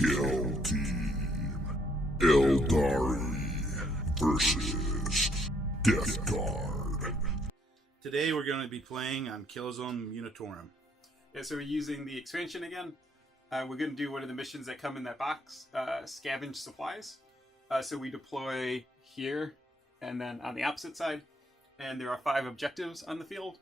Kill Team Eldari versus Death Guard. Today we're going to be playing on Killzone Munitorum. Yeah, so we're using the expansion again. We're going to do one of the missions that come in that box, scavenge supplies. So we deploy here and then on the opposite side. And there are 5 objectives on the field.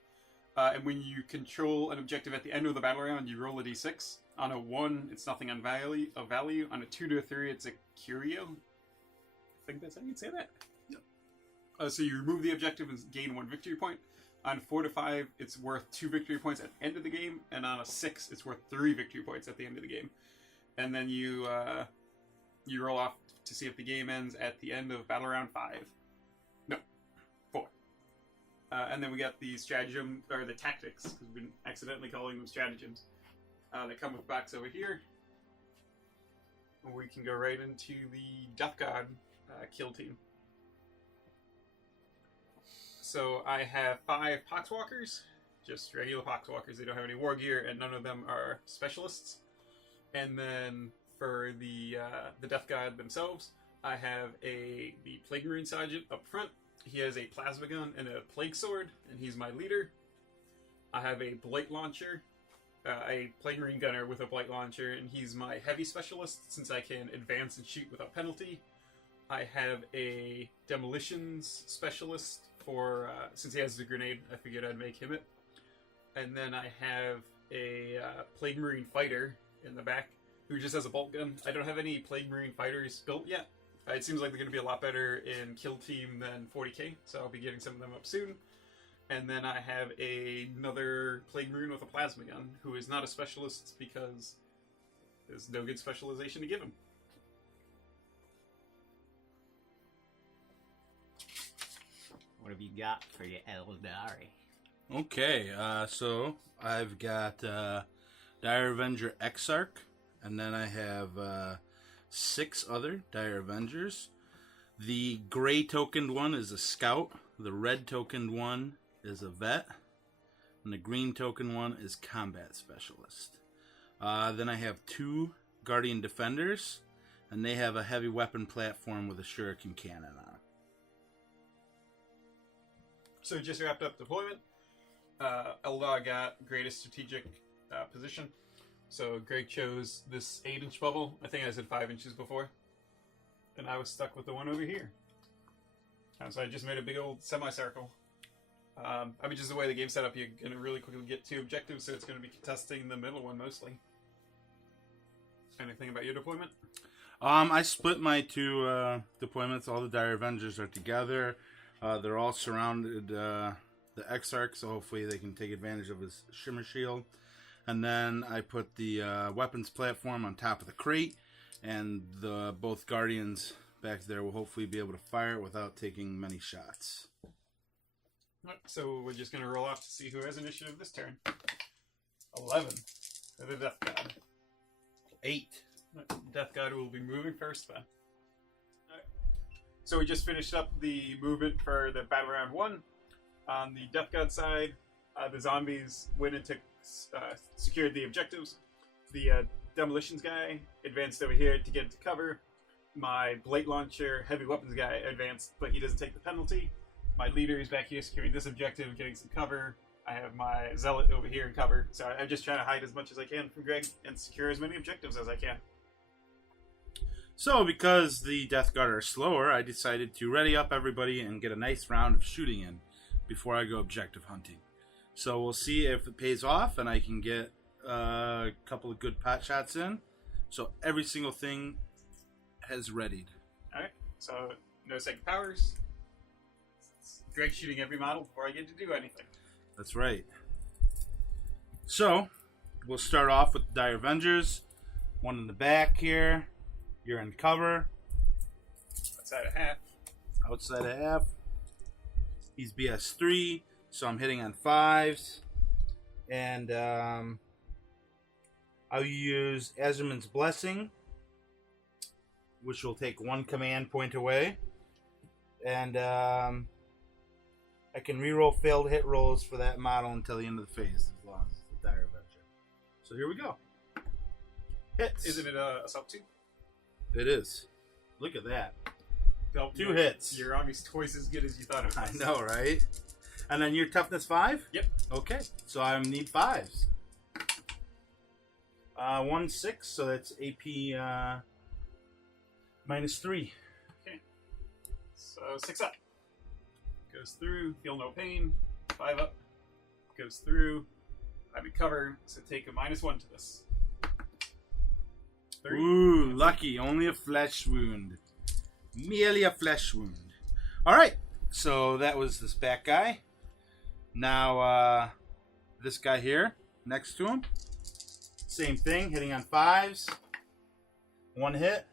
And when you control an objective at the end of the battle round, you roll a d6. On a 1, it's nothing of value. On a 2 to a 3, it's a curio. I think that's how you'd say that. Yep. So you remove the objective and gain 1 victory point. On 4 to 5, it's worth 2 victory points at the end of the game. And on a 6, it's worth 3 victory points at the end of the game. And then you roll off to see if the game ends at the end of battle round 5. No, 4. And then we got the stratagem, or the tactics, because we've been accidentally calling them stratagems. They come with box over here. We can go right into the Death Guard kill team. So I have 5 Poxwalkers, just regular Poxwalkers. They don't have any war gear, and none of them are specialists. And then for the Death Guard themselves, I have the Plague Marine Sergeant up front. He has a plasma gun and a plague sword, and he's my leader. I have a blight launcher, a Plague Marine gunner with a blight launcher, and he's my heavy specialist since I can advance and shoot without penalty. I have a demolitions specialist for since he has the grenade, I figured I'd make him it. And then I have a Plague Marine fighter in the back who just has a bolt gun. I don't have any Plague Marine fighters built yet. It seems like they're going to be a lot better in Kill Team than 40k, so I'll be getting some of them up soon. And then I have another Plague Marine with a plasma gun, who is not a specialist because there's no good specialization to give him. What have you got for your Eldari? Okay, so I've got Dire Avenger Exarch, and then I have 6 other Dire Avengers. The gray tokened one is a scout, the red tokened one is a vet, and the green token one is combat specialist. Then I have 2 Guardian Defenders, and they have a heavy weapon platform with a shuriken cannon on it. So we just wrapped up deployment. Eldar got greatest strategic position. So Greg chose this 8-inch bubble. I think I said 5 inches before. And I was stuck with the one over here. So I just made a big old semicircle. I mean, just the way the game's set up, you're going to really quickly get 2 objectives, so it's going to be contesting the middle one mostly. Anything about your deployment? I split my 2 deployments. All the Dire Avengers are together. They're all surrounded the Exarch, so hopefully they can take advantage of his Shimmer Shield. And then I put the weapons platform on top of the crate, and both Guardians back there will hopefully be able to fire it without taking many shots. Right, so we're just going to roll off to see who has initiative this turn. 11. The Death God. 8. Death God will be moving first then. Right. So we just finished up the movement for the Battle Round 1. On the Death God side, the zombies went and secured the objectives. The demolitions guy advanced over here to get into cover. My blight launcher heavy weapons guy advanced, but he doesn't take the penalty. My leader is back here securing this objective, getting some cover. I have my zealot over here in cover. So I'm just trying to hide as much as I can from Greg and secure as many objectives as I can. So because the Death Guard are slower, I decided to ready up everybody and get a nice round of shooting in before I go objective hunting. So we'll see if it pays off and I can get a couple of good pot shots in. So every single thing has readied. Alright, so no second powers. It's Greg shooting every model before I get to do anything. That's right. So we'll start off with the Dire Avengers. One in the back here. You're in cover. Outside of half. Outside of half. He's BS3. So I'm hitting on 5s. And I'll use Azerman's Blessing, which will take 1 command point away. And I can reroll failed hit rolls for that model until the end of the phase, as long as it's the Dire Avenger. So here we go. Hits. Isn't it assault 2? It is. Look at that. Well, 2 hits. Your army's twice as good as you thought it I was. know, right? And then your toughness 5? Yep. Okay, so I need 5s. 1, 6, so that's AP minus 3. Okay. So 6 up. Goes through, feel no pain. 5 up. Goes through. I'm in cover, so take a -1 to this. 3. Ooh, lucky. Only a flesh wound. Merely a flesh wound. Alright, so that was this back guy. Now, this guy here, next to him. Same thing, hitting on 5s. 1 hit.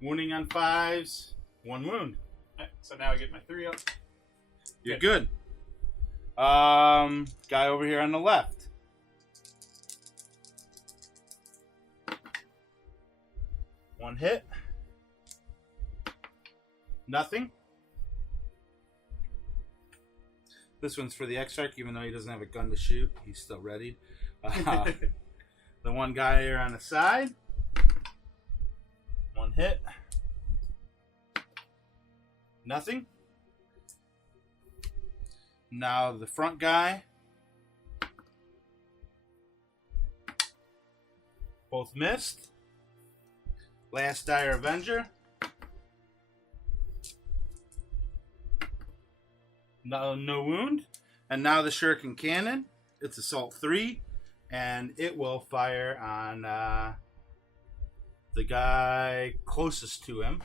Wounding on 5s. 1 wound. Right, so now I get my 3 up. You're good. Guy over here on the left. One hit. Nothing. This one's for the Exarch, even though he doesn't have a gun to shoot. He's still ready. The one guy here on the side. 1 hit. Nothing. Now the front guy. Both missed. Last Dire Avenger. No wound. And now the Shuriken Cannon. It's Assault 3. And it will fire on the guy closest to him.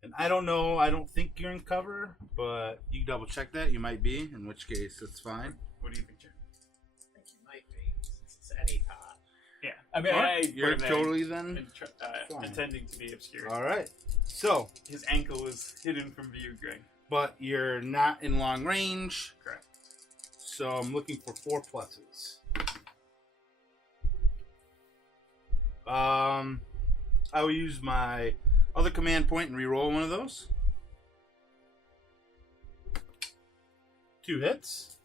And I don't know, I don't think you're in cover, but you can double check that. You might be, in which case it's fine. What do you think, Jim? I think you might be, since it's any part. Yeah. I mean, Alright, you're totally then. Fine. Intending to be obscure. Alright. So, His ankle is hidden from view, Greg. but you're not in long range. Correct. So I'm looking for 4 pluses. I will use my other command point and re-roll one of those. 2 hits.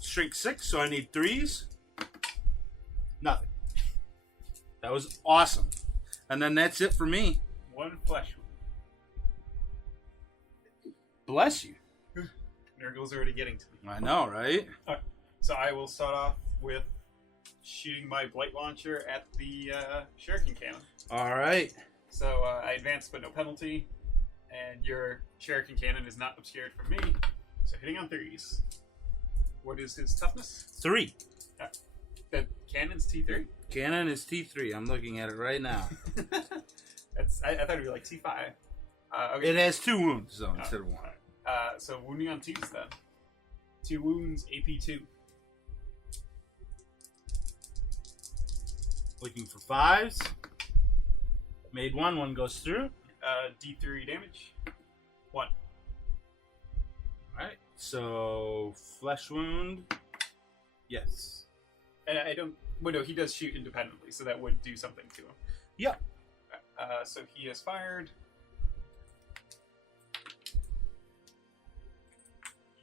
Strength 6, so I need 3s. Nothing. That was awesome. And then that's it for me. 1 flesh wound. Bless you. Nurgle's already getting to me. I know, right? Alright, so I will start off with shooting my blight launcher at the shuriken cannon. All right. So I advance but no penalty, and your shuriken cannon is not obscured from me, so hitting on 3s. What is his toughness? 3. The cannon's T3? Cannon is T3. I'm looking at it right now. I thought it'd be like T5. Okay. It has 2 wounds, though, instead of 1. So wounding on 2s then. 2 wounds, AP2. Looking for 5s. Made 1. 1 goes through. D3 damage. 1. Alright. So, flesh wound. Yes. And I don't... Well, no, he does shoot independently, so that would do something to him. Yep. So he has fired.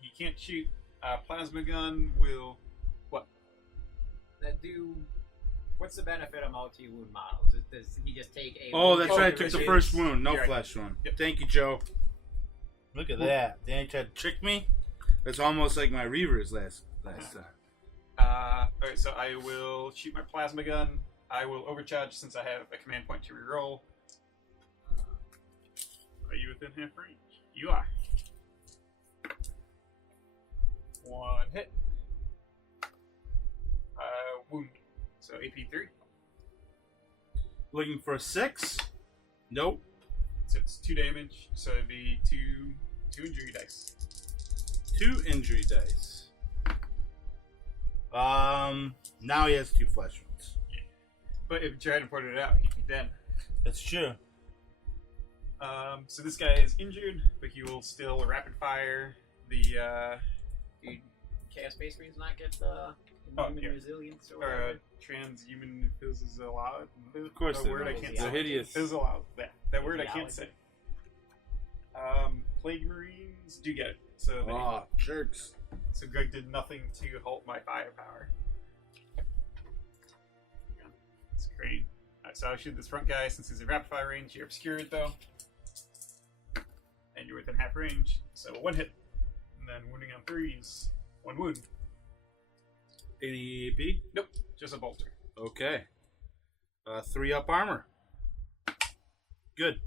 He can't shoot. Plasma gun will... What? What's the benefit of multi-wound models? Does he just take a... Oh, that's right. I took division. the first wound. No You're right. flesh wound. Yep. Thank you, Joe. Look at that. Danny tried to trick me. It's almost like my Reavers last time. Alright, so I will shoot my plasma gun. I will overcharge since I have a command point to reroll. Are you within half range? You are. 1 hit. Wound. So AP3. Looking for a 6. Nope. So it's 2 damage. So it'd be two injury dice. 2 injury dice. Now he has 2 flesh wounds. But if Jared pointed it out, he'd be dead. That's true. So this guy is injured, but he will still rapid fire the Dude, Chaos Space Marines not get the human yeah. resilience or whatever? transhuman physiology. Of course a they word I will. can't They're say. hideous. Physiology. That word I can't say. Plague Marines do get it. So Oh, jerks. so Greg did nothing to halt my firepower. It's crane. Alright, so I'll shoot this front guy since he's in rapid fire range. You're obscured though. And you're within half range. So 1 hit. And then wounding on 3s. 1 wound. Any AP? Nope. Just a bolter. Okay. 3 up armor. Good.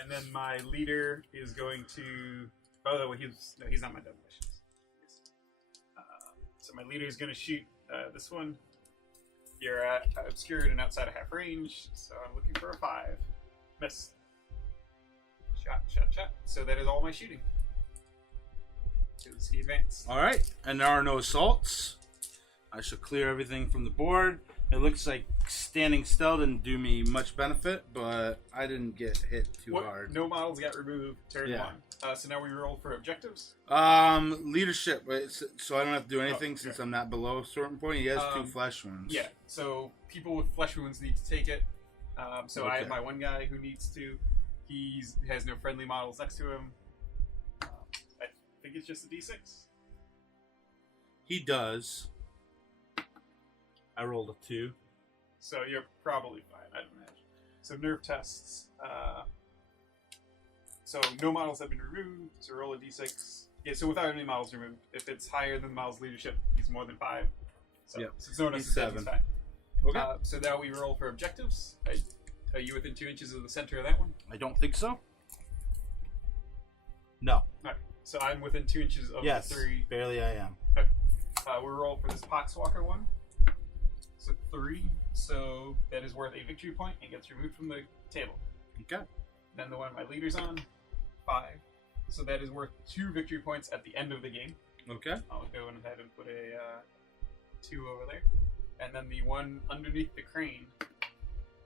And then my leader is going to... Oh, no, he's not my demolitions. So my leader is going to shoot this one. You're obscured and outside of half range, so I'm looking for a 5. Miss. Shot. So that is all my shooting. Because he advanced. Alright, and there are no assaults. I shall clear everything from the board. It looks like standing still didn't do me much benefit, but I didn't get hit too hard. No models got removed. Turn 1. So now we roll for objectives. Leadership. So I don't have to do anything since I'm not below a certain point. He has 2 flesh wounds. Yeah. So people with flesh wounds need to take it. So I have my one guy who needs to. He has no friendly models next to him. I think it's just a D6. He does. I rolled a 2. So you're probably fine, I'd imagine. So nerve tests. So no models have been removed, so roll a d6. Yeah, so without any models removed. If it's higher than the model's leadership, he's more than 5. So since no one else is dead, he's fine. Okay. So now we roll for objectives. Are you within 2 inches of the center of that one? I don't think so. No. Alright, so I'm within 2 inches of the 3. Barely I am. Okay. We'll roll for this Poxwalker one. So 3, so that is worth a victory point and gets removed from the table. Okay. Then the one my leader's on, 5. So that is worth 2 victory points at the end of the game. Okay. I'll go ahead and put a 2 over there. And then the one underneath the crane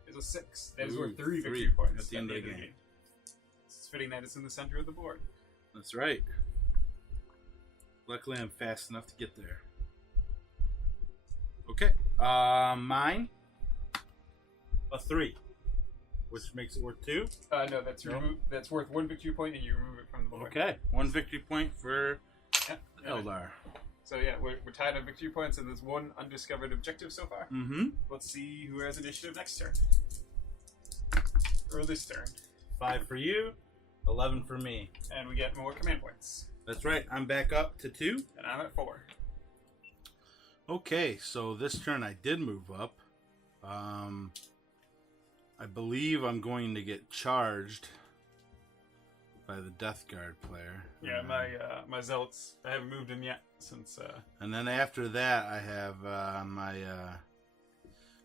is a 6. That is worth 3 victory points at the end of the game. It's fitting that it's in the center of the board. That's right. Luckily I'm fast enough to get there. Okay. Mine. A 3. Which makes it worth 2? No, that's removed. That's worth 1 victory point, and you remove it from the board. Okay, 1 victory point for Eldar. So yeah, we're tied on victory points, and there's 1 undiscovered objective so far. Mm-hmm. Let's see who has initiative next turn. Or this turn. 5 for you, 11 for me. And we get more command points. That's right, I'm back up to 2. And I'm at 4. Okay, so this turn I did move up. I believe I'm going to get charged by the Death Guard player. Yeah, my zealots. I haven't moved him yet since. And then after that, I have my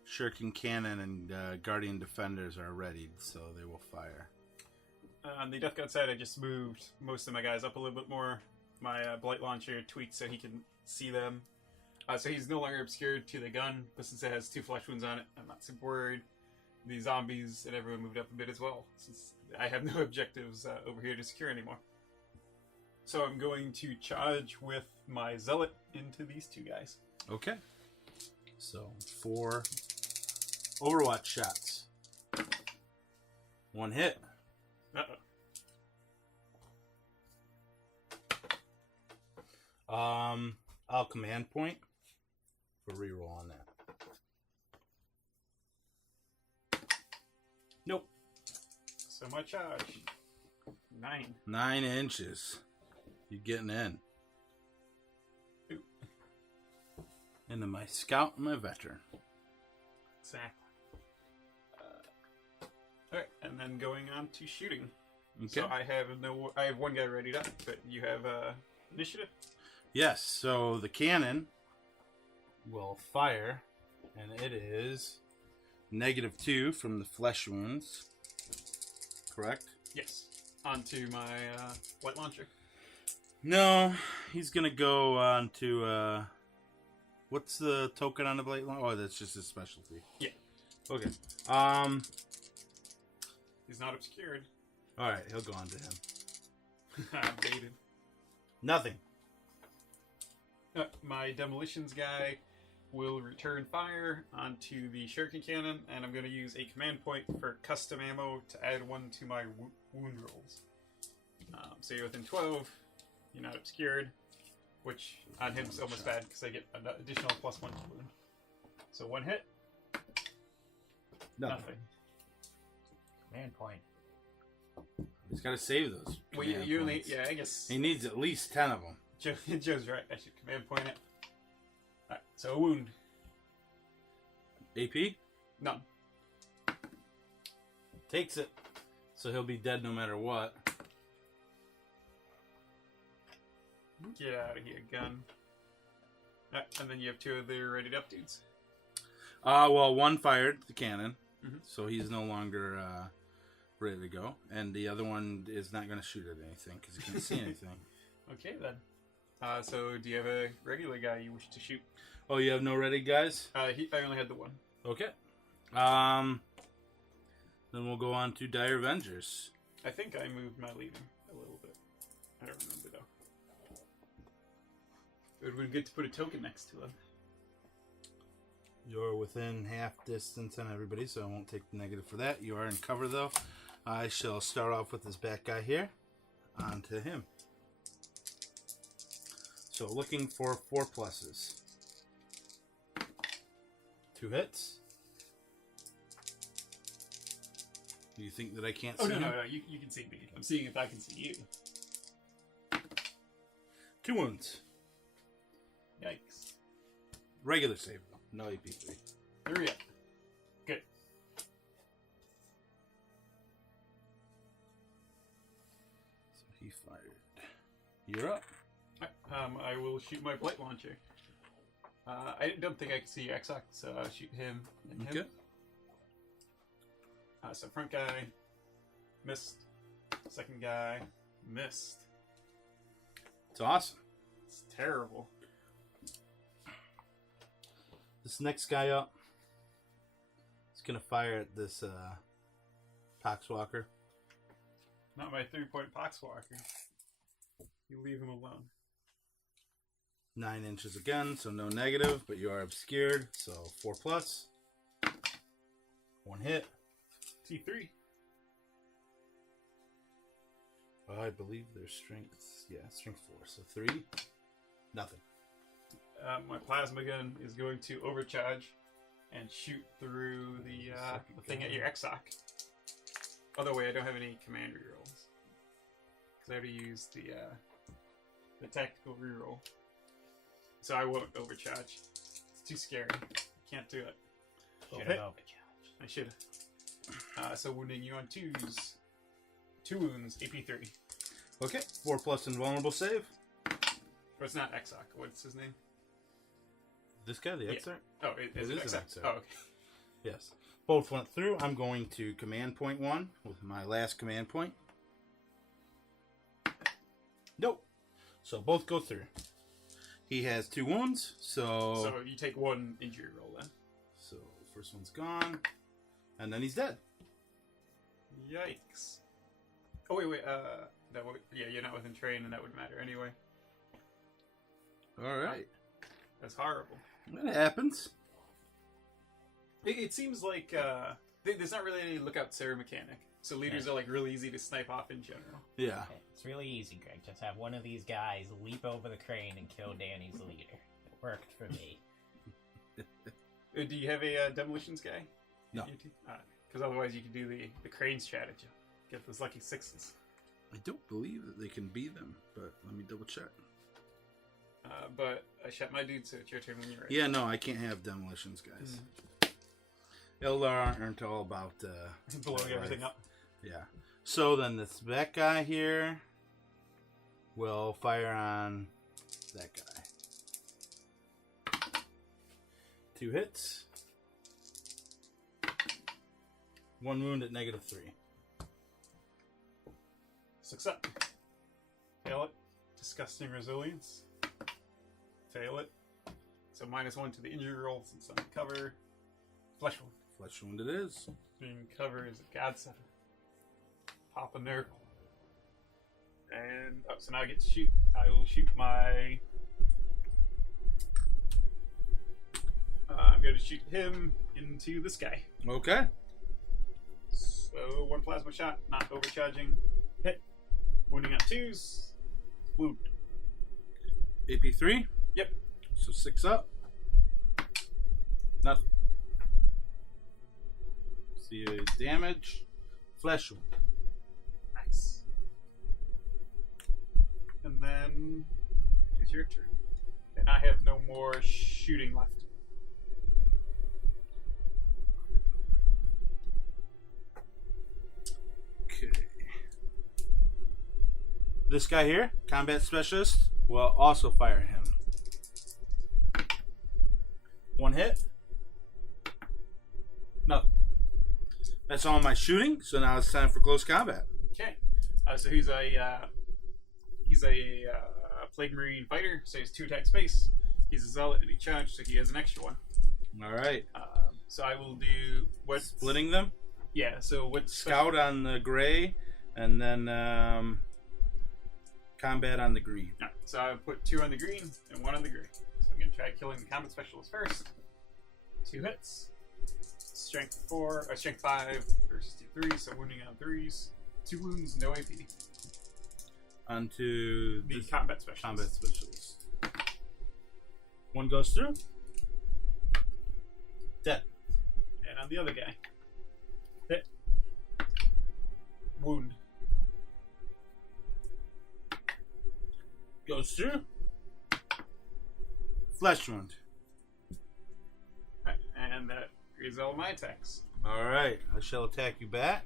Shuriken Cannon and Guardian Defenders are ready, so they will fire. On the Death Guard side, I just moved most of my guys up a little bit more. My Blight Launcher tweaked so he can see them. So he's no longer obscured to the gun, but since it has 2 flesh wounds on it, I'm not super worried. The zombies and everyone moved up a bit as well, since I have no objectives over here to secure anymore. So I'm going to charge with my zealot into these 2 guys. Okay. So 4 Overwatch shots. 1 hit. I'll command point for reroll on that. Nope. So my charge. 9. 9 inches. You're getting in. Ooh. Into my scout and my veteran. Exactly. Alright, and then going on to shooting. Okay. So I have 1 guy ready up, but you have initiative? Yes, so the cannon will fire, and it is -2 from the flesh wounds. Correct? Yes. Onto my Blight Launcher. No, he's gonna go on to what's the token on the Blight Launcher? Oh, that's just his specialty. Yeah. Okay. He's not obscured. Alright, he'll go on to him. I'm baited. Nothing. My demolitions guy will return fire onto the shuriken cannon, and I'm going to use a command point for custom ammo to add 1 to my wound rolls. So you're within 12, you're not obscured, which on him is almost bad because I get an additional +1 to wound. So 1 hit, Nothing. Man point. He's got to save those. Well, command you only, points. yeah, I guess He needs at least 10 of them. Joe's right. I should command point it. Alright, so a wound. AP None. takes it, so he'll be dead no matter what. Get out of here, gun. Alright, and then you have 2 of the ready up dudes. Well, one fired the cannon, Mhm. so he's no longer ready to go, and the other one is not going to shoot at anything because he can't see anything. Okay, then. So do you have a regular guy you wish to shoot? Oh, you have no ready, guys? I only had the one. Okay. Then we'll go on to Dire Avengers. I think I moved my leading a little bit. I don't remember, though. It would have been good to put a token next to him. You're within half distance on everybody, so I won't take the negative for that. You are in cover, though. I shall start off with this back guy here. On to him. So looking for 4 pluses. 2 hits. Do you think that I can't see him? No, you can see me. I'm seeing if I can see you. 2 wounds. Yikes. Regular save, though. No AP3. Hurry up. Good. So he fired. You're up. I will shoot my blight launcher. I don't think I can see Exoc, so I'll shoot him and him. Okay. So front guy, missed. Second guy, missed. It's awesome. It's terrible. This next guy up is going to fire at this Poxwalker. Not my 3-point Poxwalker. You leave him alone. 9 inches again, so no negative, but you are obscured, so 4 plus. 1 hit. T3. I believe their strength, strength 4, so 3. Nothing. My plasma gun is going to overcharge and shoot through the thing at your Exoc. Other way, I don't have any command rerolls. Because I already used the tactical reroll. So I won't overcharge. It's too scary. Can't do it. Should Okay. have overcharged. I should. So wounding you on 2s. 2 wounds, AP3. Okay, 4 plus invulnerable save. But it's not Exoc. What's his name? This guy, the Yeah. Exarch? Oh, is it It is Exoc? an Exoc. Oh, okay. Yes. Both went through. I'm going to command point 1 with my last command point. Nope. So both go through. He has 2 wounds, So you take 1 injury roll then. So first one's gone, and then he's dead. Yikes. Oh, wait. You're not within terrain, and that would matter anyway. All right. That's horrible. That happens. It seems like there's not really any lookout Sarah mechanic. So leaders are like really easy to snipe off in general. Yeah. Okay, it's really easy, Greg. Just have one of these guys leap over the crane and kill Danny's leader. It worked for me. Do you have a demolitions guy? No. Because otherwise you could do the crane strategy. Get those lucky 6s. I don't believe that they can be them, but let me double check. But I shot my dude, so it's your turn when you're ready. Yeah, no, I can't have demolitions, guys. Eldar aren't all about Blowing everything up. Yeah. So then this back guy here will fire on that guy. 2 hits. 1 wound at -3. Success. Fail it. Disgusting resilience. Fail it. So -1 to the injury roll since I'm in cover. Flesh wound. Flesh wound it is. Being covered is a godsend. Pop a nerve. And so now I get to shoot. I will shoot my. I'm going to shoot him into this guy. Okay. So 1 plasma shot, not overcharging. Hit. Wounding on 2s. Wound. AP3. Yep. So 6 up. Nothing. See damage. Flesh wound. Nice. And then it's your turn. And I have no more shooting left. Okay. This guy here, combat specialist, will also fire him. One hit. Nothing. That's all my shooting. So now it's time for close combat. Okay. So he's a plague marine fighter. So he's 2 attack space. He's a zealot and he charged, so he has an extra one. All right. So I will do what Splitting them. Yeah. So what Scout on the gray, and then combat on the green. Alright, so I put 2 on the green and 1 on the gray. So I'm gonna try killing the combat specialist first. 2 hits. Strength 5 versus 2 3, so wounding on 3s. 2 wounds, no AP. Onto The combat specialist. combat specialist. One goes through. Dead. And on the other guy. Hit. Wound. Goes through. Flesh wound. Right, and that is all my attacks. Alright, I shall attack you back.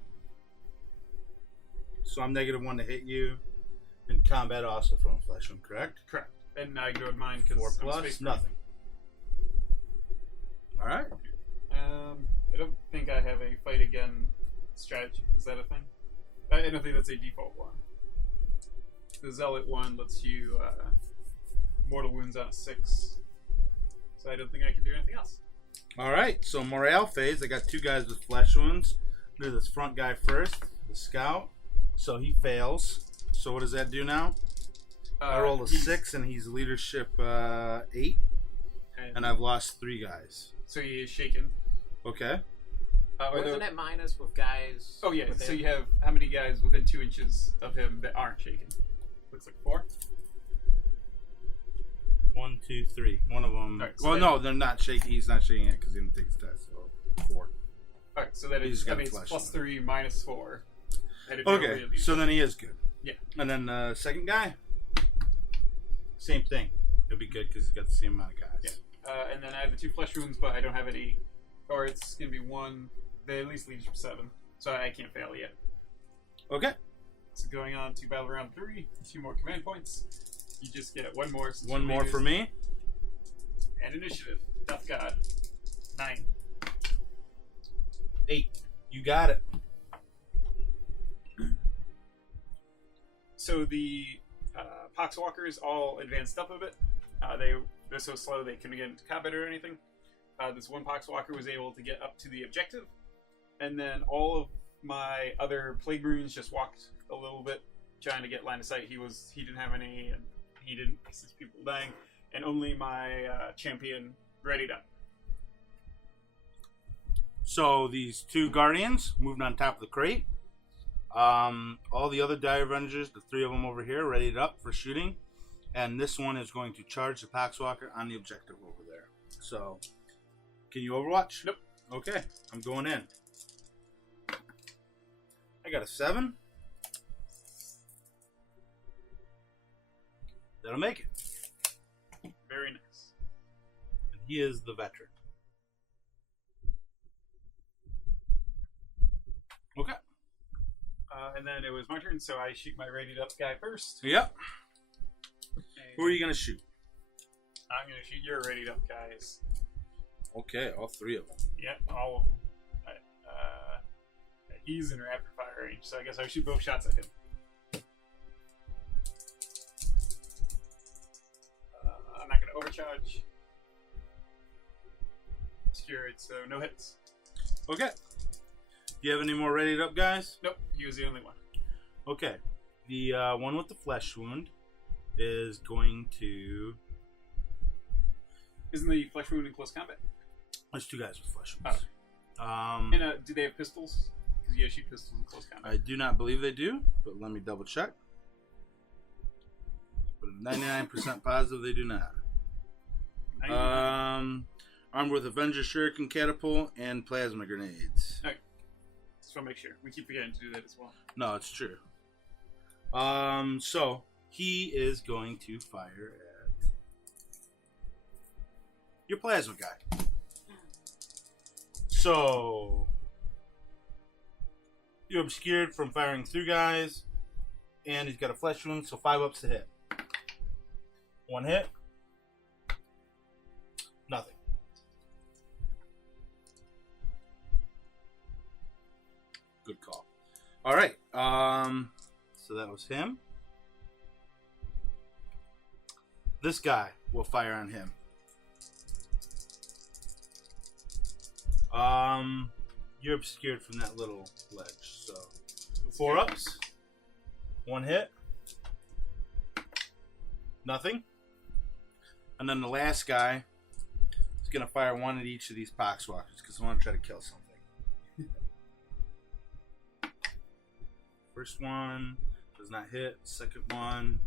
So I'm -1 to hit you. And combat also from a flesh wound, correct? Correct. And now I go with mine because 4 plus, nothing. Alright. I don't think I have a fight again strategy. Is that a thing? I don't think that's a default one. The zealot one lets you mortal wounds on a 6. So I don't think I can do anything else. Alright, so morale phase. I got 2 guys with flesh wounds. Do this front guy first, the scout. So he fails. So what does that do now? I rolled a 6 and he's leadership 8. And I've lost 3 guys. So he is shaken. Okay. Wasn't it minus with guys? Oh yeah, within? so you have how many guys within 2 inches of him that aren't shaken? Looks like 4. 1, 2, 3. One of them. Right, so well, that- no, they're not shaking. He's not shaking it because he didn't take his test. So 4. Alright, so that He's is got it's flesh plus on 3 minus 4. And if you're Okay, really- so then he is good. Yeah. And then second guy, same thing. He'll be good because he's got the same amount of guys. Yeah. And then I have the 2 flesh wounds, but I don't have any. Or it's gonna be 1. They at least leads from 7, so I can't fail yet. Okay. So going on to battle round 3, 2 more command points. You just get 1 more. since One your more leaders- for me. And initiative. Death God. 9. 8. You got it. So the Poxwalkers all advanced up a bit. They're so slow they couldn't get into combat or anything. This one Poxwalker was able to get up to the objective, and then all of my other plague runes just walked a little bit, trying to get line of sight. He didn't have any, and he didn't see people dying, and only my champion readied up. So these 2 guardians moved on top of the crate. All the other Dire Avengers, the 3 of them over here, readied up for shooting. And this one is going to charge the Poxwalker on the objective over there. So, can you overwatch? Nope. Okay, I'm going in. I got a 7. That'll make it. Very nice. And he is the veteran. Okay. And then it was my turn, so I shoot my readied up guy first. Yep. And Who are you going to shoot? I'm going to shoot your readied up guys. Okay, all 3 of them. Yep, all of them. He's in rapid fire range, so I guess I shoot both shots at him. I'm not going to overcharge. Obscure it, so no hits. Okay. Do you have any more readied up guys? Nope, he was the only one. Okay. The one with the flesh wound is going to... Isn't the flesh wound in close combat? There's 2 guys with flesh wounds. And do they have pistols? Because you shoot pistols in close combat. I do not believe they do, but let me double check. But 99% positive they do not. Armed with Avengers shuriken catapult and plasma grenades. Okay. Just want to make sure. We keep forgetting to do that as well. No, it's true. So he is going to fire at your plasma guy. So you're obscured from firing through guys, and he's got a flesh wound, so 5 ups to hit. 1 hit. Nothing. Good call. All right. So that was him. This guy will fire on him. You're obscured from that little ledge, so 4 ups. 1 hit. Nothing. And then the last guy is gonna fire 1 at each of these poxwalkers because I want to try to kill something. First one does not hit. Second one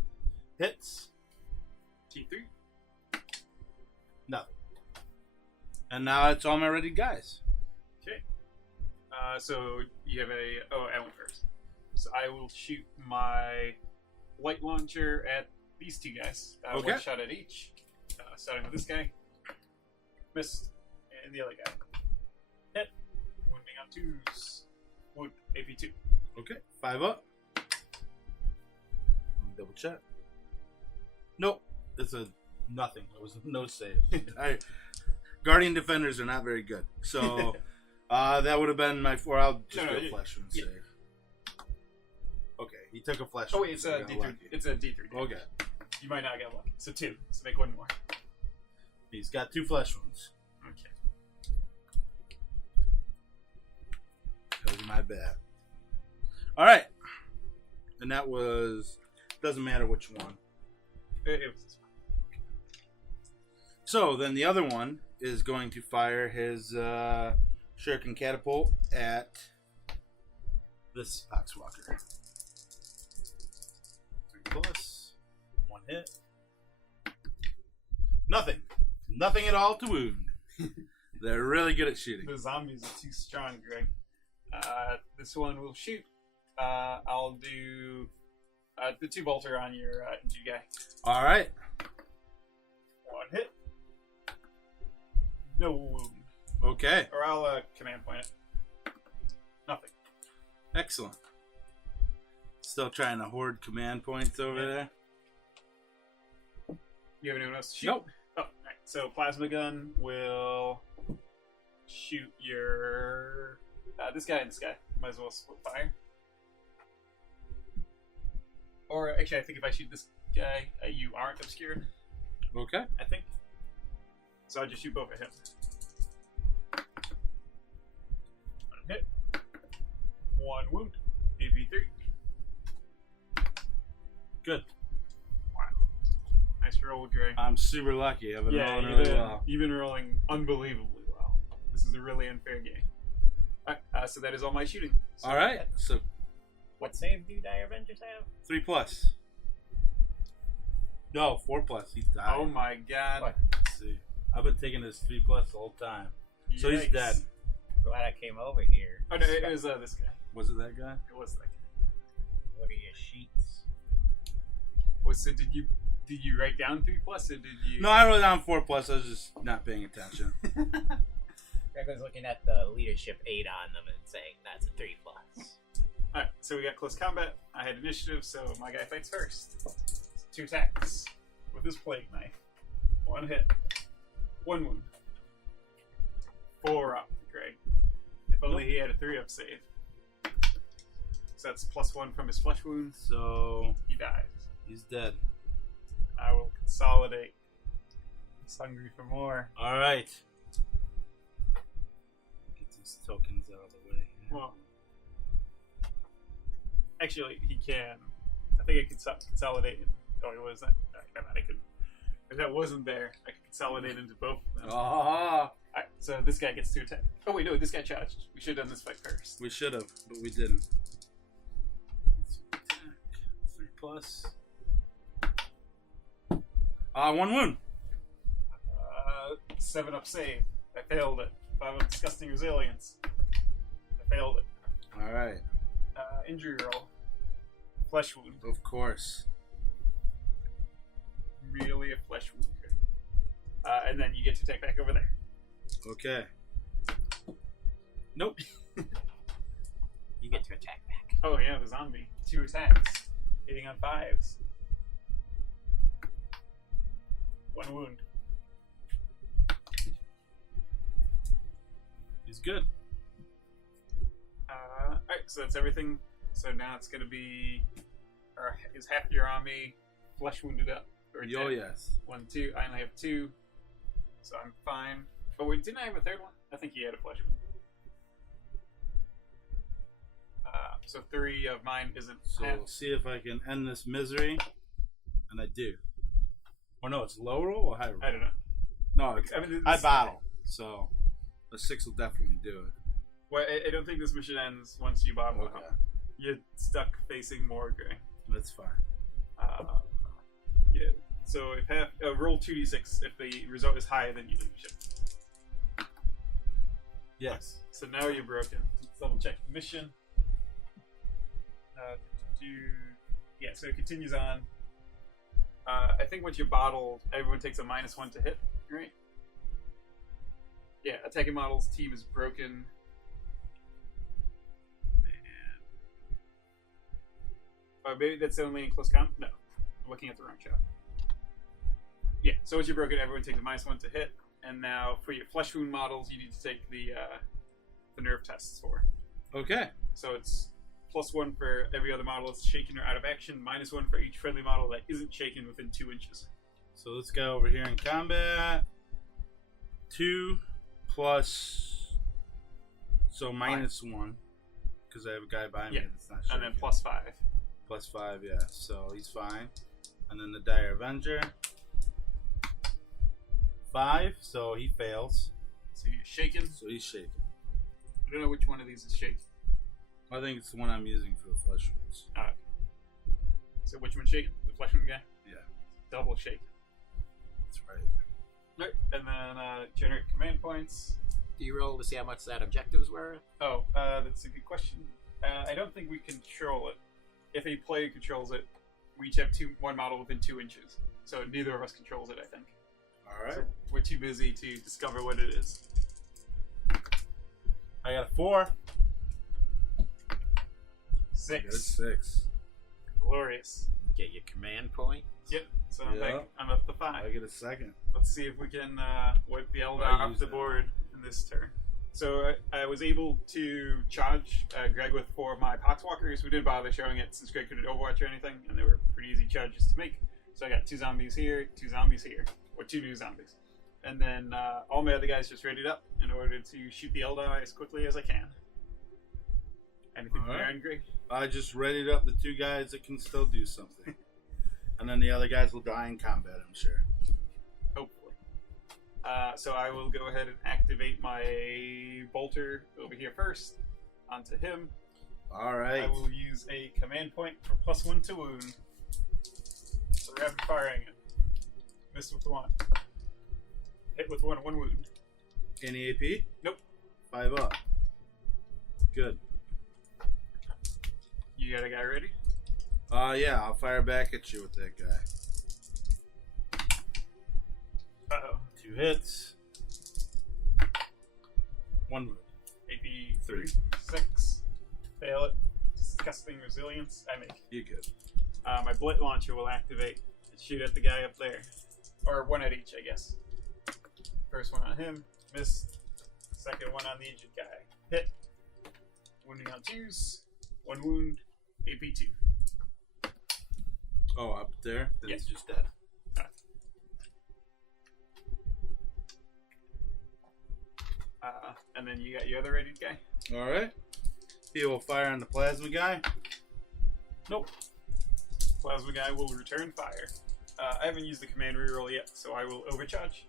hits. T3. Nothing. And now it's all my ready guys. Okay. So you have I went first. So I will shoot my light launcher at these 2 guys. Okay. 1 shot at each. Starting with this guy. Missed. And the other guy. Hit. Wounding on 2s. Wound. AP2. Okay. 5 up. Double check. Nope. It's a nothing. It was no save. Guardian defenders are not very good. So that would have been my 4. I'll just go flesh and save. Okay, he took a flesh. Oh wait, it's a D3. It's a D3. Okay. You might not get lucky. So 2. So make 1 more. He's got 2 flesh wounds. Okay. That was my bad. All right. And that was... Doesn't matter which one. It was this one. So, then the other one is going to fire his shuriken catapult at this poxwalker. 3 plus. 1 hit. Nothing. Nothing at all to wound. They're really good at shooting. The zombies are too strong, Greg. This one will shoot. I'll do the 2 bolter on your G guy. All right. 1 hit. No wound. Okay. Or I'll command point it. Nothing. Excellent. Still trying to hoard command points over there. You have anyone else to shoot? Nope. Oh, alright. So plasma gun will shoot your this guy and this guy. Might as well split fire. Or actually, I think if I shoot this guy, you aren't obscured. Okay. I think. So I'll just shoot both of him. 1 hit. 1 wound. AP3. Good. Wow. Nice roll, Greg. I'm super lucky. I've been rolling really well. You've been rolling unbelievably well. This is a really unfair game. Alright, so that is all my shooting. So All right. So What save do Dire Avengers have? 3 plus. No, 4 plus. He died. Oh my god. What? Let's see. I've been taking this 3 plus the whole time. So he's Yikes. dead. Glad I came over here. Oh no, it was this guy. Was it that guy? It was that guy. What are your sheets? So did you write down 3 plus or did you? No, I wrote down 4 plus. I was just not paying attention. Greg was looking at the leadership 8 on them and saying that's a 3 plus. Alright, so we got close combat. I had initiative, so my guy fights first. 2 attacks with his plague knife. 1 hit. 1 wound. 4 up, Greg. If only he had a 3-up save. So that's +1 from his flesh wound. So He dies. he's dead. I will consolidate. He's hungry for more. All right. Get these tokens out of the way. Well, actually, he can. I think I could consolidate. Oh, it wasn't. I could. If that wasn't there, I could consolidate into both of them. Ah, Alright, so this guy gets 2 attack. Oh wait, no, this guy charged. We should have done this fight first. we should have, but we didn't. Attack. 3 plus. 1 wound. 7-up save. I failed it. 5-up disgusting resilience. I failed it. All Injury roll. Flesh wound. Of course. Really a flesh wound. And then you get to take back over there. Okay. Nope. You get to attack back. Oh yeah, the zombie. 2 attacks. Hitting on 5s. 1 wound. He's good. Alright, so that's everything. So now it's gonna be... Or is half your army flesh wounded up? Or Oh, dead? yes. 1, 2. I only have 2. So I'm fine. Oh wait, didn't I have a third one? I think he had a flesh wound. So 3 of mine isn't So half. we'll see if I can end this misery. And I do. Or no, it's low roll or high roll? I don't know. No, it's I mean, high this- battle. So a 6 will definitely do it. Well, I don't think this mission ends once you bottom Okay. up. You're stuck facing more gray. That's fine. Yeah. So if half roll 2d6 if the result is higher than you leave ship. Yes. So now you're broken. Let's double check the mission. Yeah, so it continues on. I think once you're bottled, everyone takes a -1 to hit, right? Yeah, attacking models team is broken. And... Oh, maybe that's only in close combat? No. I'm looking at the wrong shot. Yeah, so once you're broken, everyone takes a -1 to hit. And now for your flesh wound models, you need to take the nerve tests for. Okay. So it's +1 for every other model that's shaken or out of action, -1 for each friendly model that isn't shaken within 2 inches. So this guy over here in combat. 2 plus. So -1. Because I have a guy by me Yeah, that's not and then shaken. +5. +5, yeah. So he's fine. And then the Dire Avenger. 5, so he fails. So you're shaken. So he's shaken. I don't know which one of these is shaken. I think it's the one I'm using for the flesh wounds. So which one's shaken? The flesh wound guy? Yeah, Double shaken. that's right. Right. And then generate command points. Do you roll to see how much that objectives were? Oh, that's a good question. I don't think we control it. If a player controls it, we each have one model within 2 inches. So neither of us controls it, I think. All right. So we're too busy to discover what it is. I got a 4. 6. I got a 6. Glorious. Get your command point. Yep. So I'm Yeah. back. I'm up to 5. I get a 2nd. Let's see if we can wipe the Eldar I off use the that. board in this turn. So I was able to charge Greg with 4 of my Poxwalkers. We didn't bother showing it since Greg couldn't Overwatch or anything, and they were pretty easy charges to make. So I got 2 zombies here, 2 zombies here, or 2 new zombies. And then all my other guys just readied up in order to shoot the Eldar as quickly as I can. Anything from Alright. Aaron, Greg? I just readied up the 2 guys that can still do something. And then the other guys will die in combat, I'm sure. Hopefully. So I will go ahead and activate my bolter over here first onto him. All right. I will use a command point for +1 to wound. So rapid firing it. Miss with 1. Hit with 1 wound. Any AP? Nope. 5 up. Good. You got a guy ready? Yeah, I'll fire back at you with that guy. Uh-oh. 2 hits. 1 wound. AP 3. 6. Fail it. Disgusting resilience. I make. You good. My blit launcher will activate and shoot at the guy up there. Or 1 at each, I guess. First one on him. Missed. Second one on the injured guy. Hit. Wounding on 2s. 1 wound. AP 2. Oh, up there? Then Yeah. he's just dead. And then you got your other rated guy? All right. He will fire on the plasma guy. Nope. Plasma guy will return fire. I haven't used the command reroll yet, so I will overcharge.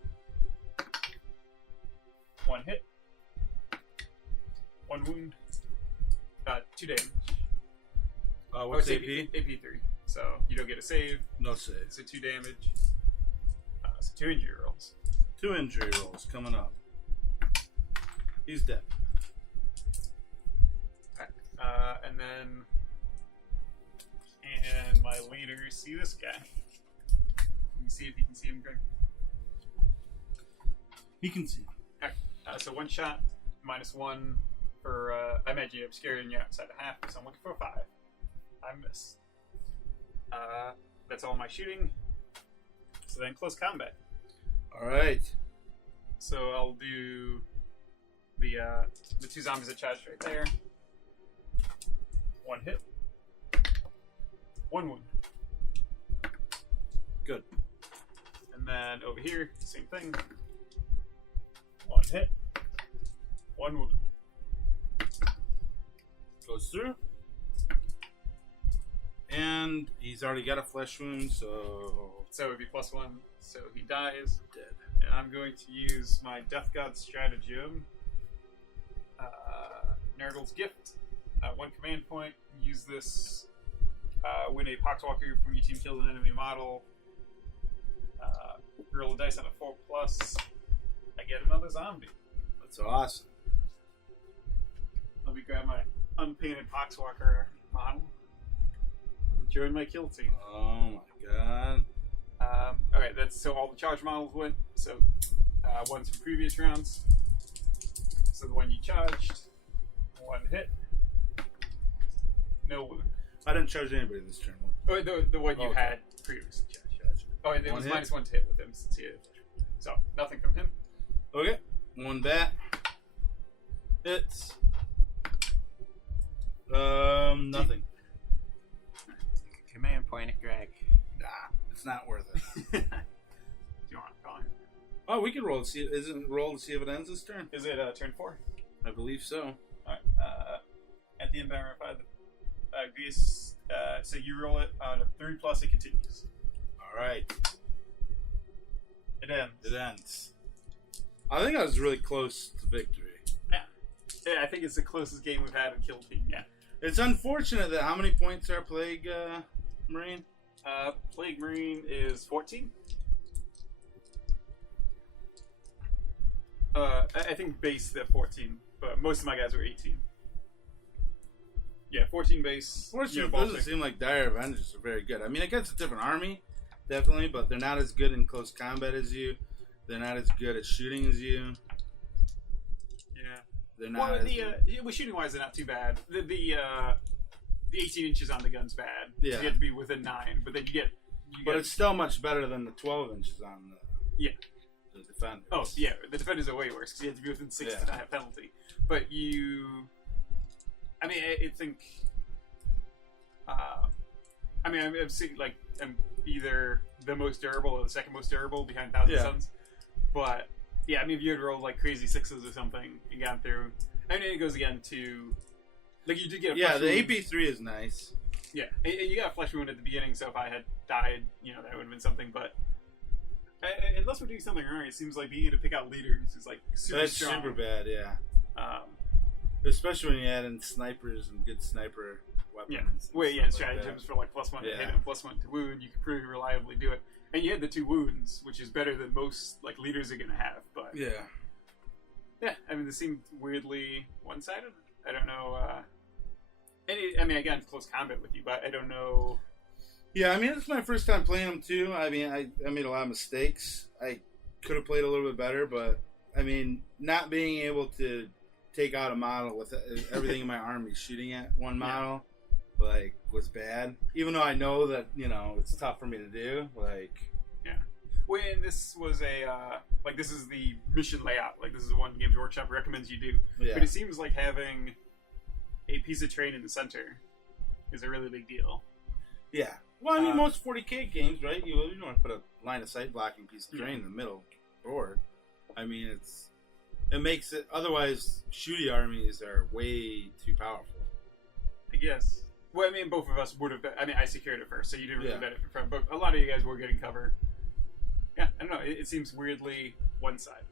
1 hit. 1 wound. 2 damage. What's it's AP? AP 3. So you don't get a save. No save. So 2 damage. So 2 injury rolls. 2 injury rolls coming up. He's dead. And then my leader see this guy? Can you see if you can see him, Greg? He can see. Alright, so one shot, -1 for, I imagine you're obscured and you're outside a half, so I'm looking for a 5. I missed. That's all my shooting. So then close combat. Alright. So I'll do the 2 zombies that charged right there. 1 hit. 1 wound. Good. And then over here, same thing. 1 hit. 1 wound. Goes through. And he's already got a flesh wound, so... So it would be +1. So he dies. Dead. And I'm going to use my Death God stratagem. Nurgle's Gift. 1 command point. Use this when a Poxwalker from your team kills an enemy model. Roll a dice on a 4+. I get another zombie. That's awesome. Let me grab my unpainted Poxwalker model. Join my kill team. Oh my god. Alright, that's so all the charge models went. So ones from previous rounds. So the one you charged, 1 hit, no wound. I didn't charge anybody this turn. Oh, the one you had previously charged. Oh, it was -1 to hit with him since he had. So nothing from him. Okay. 1 bat. Hits. Nothing. Command point at Greg. Nah, it's not worth it. Do you want to call him? Oh, we can roll to see. Isn't it roll to see if it ends this turn? Is it turn 4? I believe so. Alright. At the end, I verify the Grease. So you roll it on a 3+, it continues. All right. It ends. It ends. I think I was really close to victory. Yeah, I think it's the closest game we've had in Kill Team yet. It's unfortunate that how many points are Plague Marine? Plague Marine is 14. I think base they're 14, but most of my guys were 18. Yeah, 14 base. Fortunately, it doesn't seem like Dire Avengers are very good. I mean, against a different army, definitely, but they're not as good in close combat as you. They're not as good at shooting as you. Yeah. They're not well, shooting wise, they're not too bad. The 18 inches on the gun's bad. Yeah. You get to be within 9, but then you get. But it's still much better than the 12 inches on the defenders. Oh yeah, the defenders are way worse because you have to be within 6 to not have penalty. But you, I mean, I think. I mean, I'm seeing like I'm either the most durable or the second most durable behind Thousand Suns. But yeah, I mean, if you had rolled like crazy 6s or something and gone through, I mean, it goes again to like you did get a flesh the wound. AP3 is nice. Yeah, and you got a flesh wound at the beginning, so if I had died, that would have been something. But unless we're doing something wrong, it seems like being able to pick out leaders is like super strong. Super bad, yeah. Especially when you add in snipers and good sniper weapons. Stratagems for like +1 to hit and +1 to wound. You can pretty reliably do it. And you had the 2 wounds, which is better than most like leaders are going to have. But yeah, I mean, this seemed weirdly one-sided. I don't know. I mean, I got into close combat with you, but I don't know. Yeah, I mean, it's my first time playing them too. I mean, I made a lot of mistakes. I could have played a little bit better, but I mean, not being able to take out a model with everything in my army shooting at one model, was bad. Even though I know that, it's tough for me to do. When this was this is the mission layout. Like, this is the one Games Workshop recommends you do. Yeah. But it seems like having a piece of terrain in the center is a really big deal. Yeah. Well, I mean, most 40k games, right? You don't want to put a line of sight blocking piece of terrain in the middle board. I mean, it makes it. Otherwise, shooty armies are way too powerful. I guess. Well, I mean, both of us would have. I mean, I secured it first, so you didn't really benefit from it. But a lot of you guys were getting cover. Yeah, I don't know. It seems weirdly one-sided.